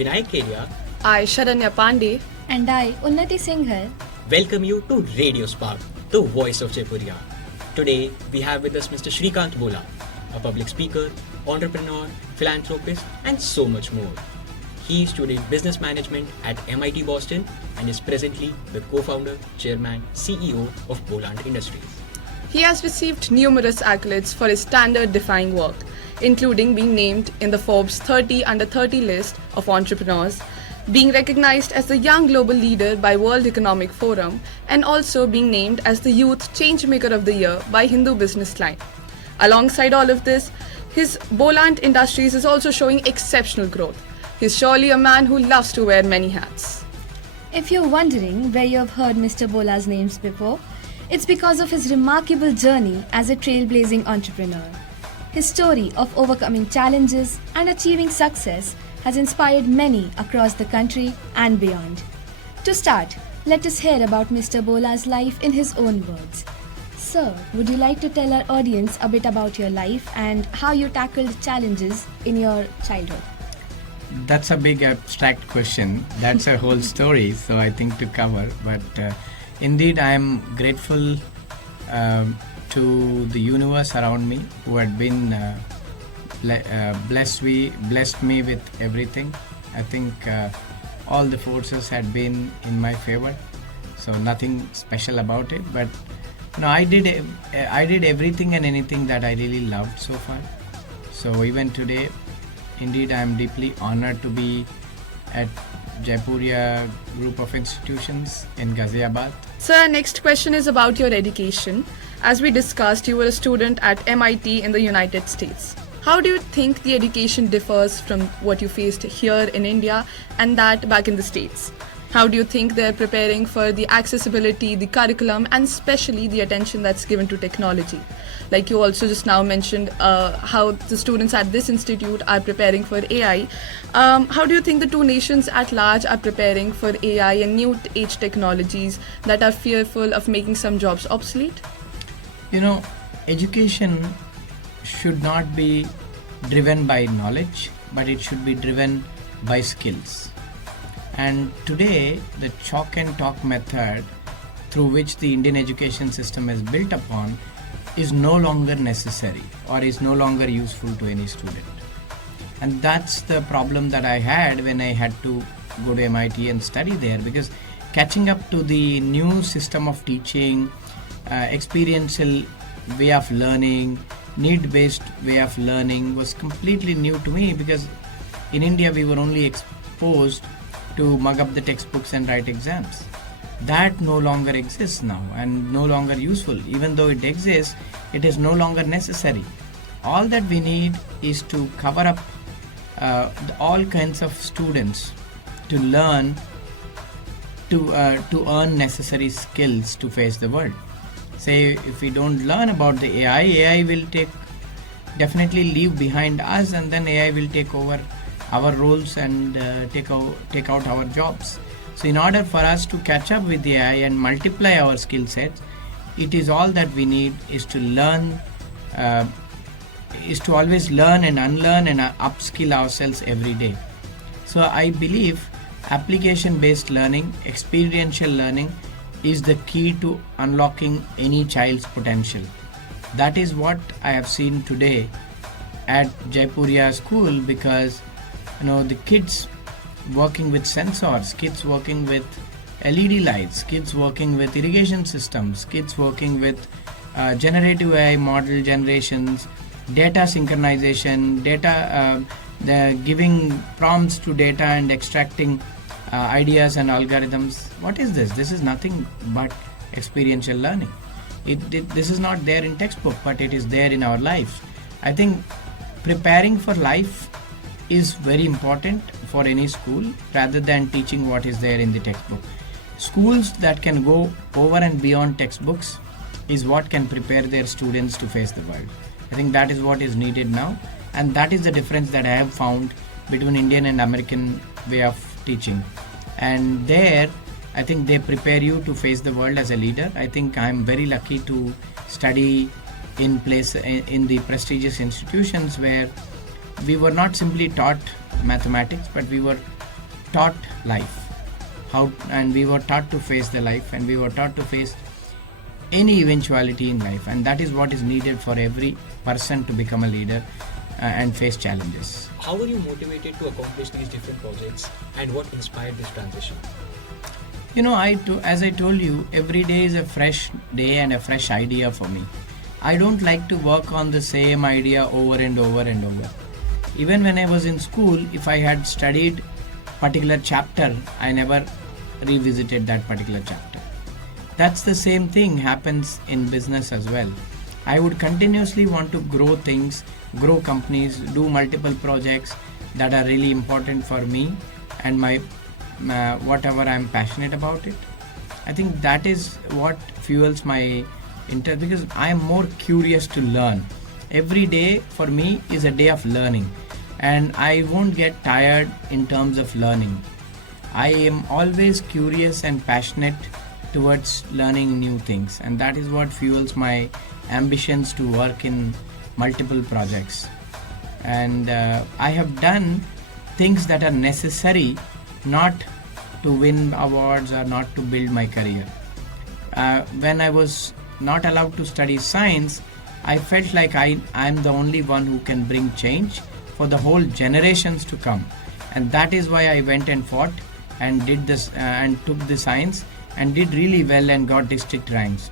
Vinayak Kedia, I, Sharanya Pandey, And I, Unnati Singhal. welcome you to Radio Spark, the voice of Jaipuria. Today, we have with us Mr. Srikanth Bolla, a public speaker, entrepreneur, philanthropist, and so much more. He studied business management at MIT Boston and is presently the co-founder, chairman, CEO of Bollant Industries. He has received numerous accolades for his standard-defying work, including being named in the Forbes 30 Under 30 list of entrepreneurs, being recognized as the Young Global Leader by World Economic Forum, and also being named as the Youth Changemaker of the Year by Hindu Business Line. Alongside all of this, his Bollant Industries is also showing exceptional growth. He's surely a man who loves to wear many hats. If you're wondering where you have heard Mr. Bolla's names before, it's because of his remarkable journey as a trailblazing entrepreneur. His story of overcoming challenges and achieving success has inspired many across the country and beyond. To start, let us hear about Mr. Bolla's life in his own words. Sir, would you like to tell our audience a bit about your life and how you tackled challenges in your childhood? That's a big abstract question. That's a whole story, so I think to cover. But indeed, I am grateful to the universe around me who had been blessed me with everything. I think all the forces had been in my favor, so nothing special about it. But no, I did everything and anything that I really loved so far. So even today, indeed, I am deeply honored to be at Jaipuria Group of Institutions in Ghaziabad. So our next question is about your education. As we discussed, you were a student at MIT in the United States. How do you think the education differs from what you faced here in India and that back in the States? How do you think they're preparing for the accessibility, the curriculum, and especially the attention that's given to technology? Like you also just now mentioned how the students at this institute are preparing for AI. How do you think the two nations at large are preparing for AI and new age technologies that are fearful of making some jobs obsolete? You know, education should not be driven by knowledge, but it should be driven by skills. And today, the chalk and talk method through which the Indian education system is built upon is no longer necessary or is no longer useful to any student. And that's the problem that I had when I had to go to MIT and study there, because catching up to the new system of teaching, experiential way of learning, need-based way of learning was completely new to me, because in India we were only exposed to mug up the textbooks and write exams. That no longer exists now and no longer useful. Even though it exists, it is no longer necessary. All that we need is to cover up all kinds of students to learn to earn necessary skills to face the world. Say if we don't learn about the AI will definitely leave behind us, and then AI will take over our roles and take out our jobs. So in order for us to catch up with the AI and multiply our skill sets, it is all that we need is to learn, is to always learn and unlearn and upskill ourselves every day. So I believe application-based learning, experiential learning is the key to unlocking any child's potential. That is what I have seen today at Jaipuria School, because the kids working with sensors, kids working with LED lights, kids working with irrigation systems, kids working with generative AI model generations, data synchronization, they're giving prompts to data and extracting ideas and algorithms. What is this? This is nothing but experiential learning. This is not there in textbook, but it is there in our lives. I think preparing for life is very important for any school rather than teaching what is there in the textbook. Schools that can go over and beyond textbooks is what can prepare their students to face the world. I think that is what is needed now, and that is the difference that I have found between Indian and American way of teaching. And there, I think they prepare you to face the world as a leader. I think I am very lucky to study in the prestigious institutions where we were not simply taught mathematics, but we were taught life, and we were taught to face the life, and we were taught to face any eventuality in life, and that is what is needed for every person to become a leader and face challenges. How were you motivated to accomplish these different projects, and what inspired this transition? As I told you, every day is a fresh day and a fresh idea for me. I don't like to work on the same idea over and over and over. Even when I was in school, if I had studied particular chapter, I never revisited that particular chapter. That's the same thing happens in business as well. I would continuously want to grow things, grow companies, do multiple projects that are really important for me and my whatever I'm passionate about it. I think that is what fuels my interest, because I am more curious to learn. Every day for me is a day of learning, and I won't get tired in terms of learning. I am always curious and passionate towards learning new things, and that is what fuels my ambitions to work in multiple projects. And I have done things that are necessary, not to win awards or not to build my career. When I was not allowed to study science, I felt like I'm the only one who can bring change for the whole generations to come, and that is why I went and fought and did this and took the science and did really well and got district ranks.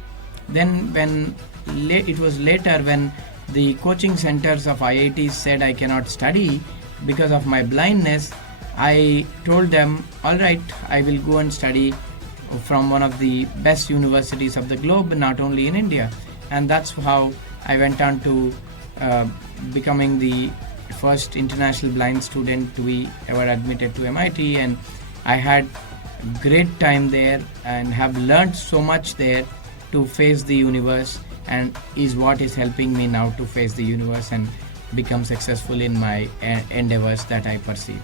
Then when it was later when the coaching centers of IITs said I cannot study because of my blindness, I told them, all right, I will go and study from one of the best universities of the globe, not only in India. And that's how I went on to becoming the first international blind student to be ever admitted to MIT, and I had great time there and have learned so much there to face the universe, and is what is helping me now to face the universe and become successful in my endeavors that I perceive.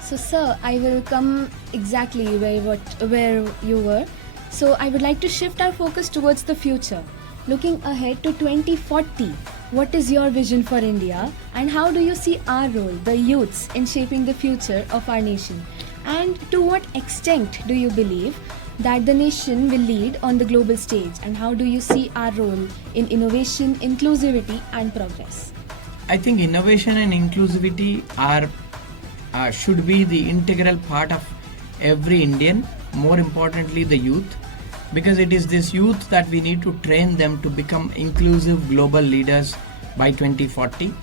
So, sir, I will come exactly where you were. So, I would like to shift our focus towards the future. Looking ahead to 2040, what is your vision for India, and how do you see our role, the youths, in shaping the future of our nation? And to what extent do you believe that the nation will lead on the global stage, and how do you see our role in innovation, inclusivity and progress? I think innovation and inclusivity should be the integral part of every Indian, more importantly the youth, because it is this youth that we need to train them to become inclusive global leaders by 2040.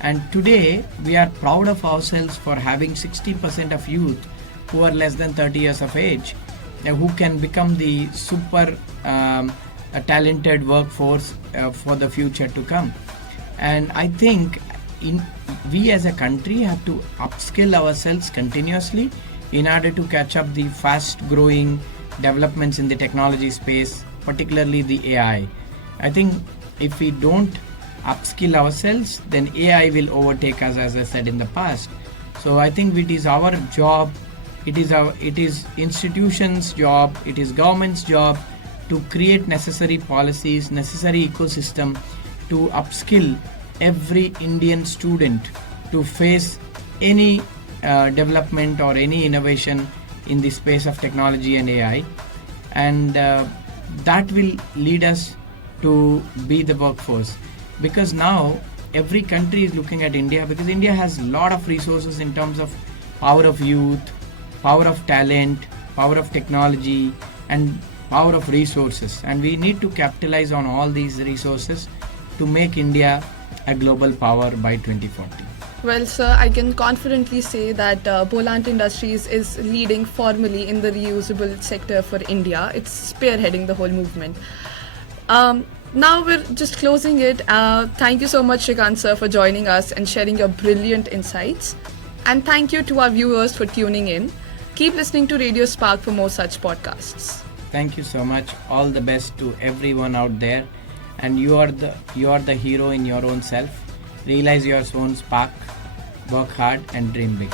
And today we are proud of ourselves for having 60% of youth who are less than 30 years of age, who can become the super talented workforce for the future to come. And I think we as a country have to upskill ourselves continuously in order to catch up the fast growing developments in the technology space, particularly the AI. I think if we don't upskill ourselves, then AI will overtake us, as I said in the past. So I think it is our job, it is institutions' job, it is government's job to create necessary policies, necessary ecosystem to upskill every Indian student to face any development or any innovation in the space of technology and AI, and that will lead us to be the workforce, because now every country is looking at India, because India has a lot of resources in terms of power of youth, power of talent, power of technology and power of resources, and we need to capitalize on all these resources to make India a global power by 2040. Well, sir, I can confidently say that Bollant Industries is leading formally in the reusable sector for India. It's spearheading the whole movement. Now we're just closing it. Thank you so much, Srikanth sir, for joining us and sharing your brilliant insights. And thank you to our viewers for tuning in. Keep listening to Radio Spark for more such podcasts. Thank you so much. All the best to everyone out there. And you are the hero in your own self. Realize your own spark, work hard and dream big.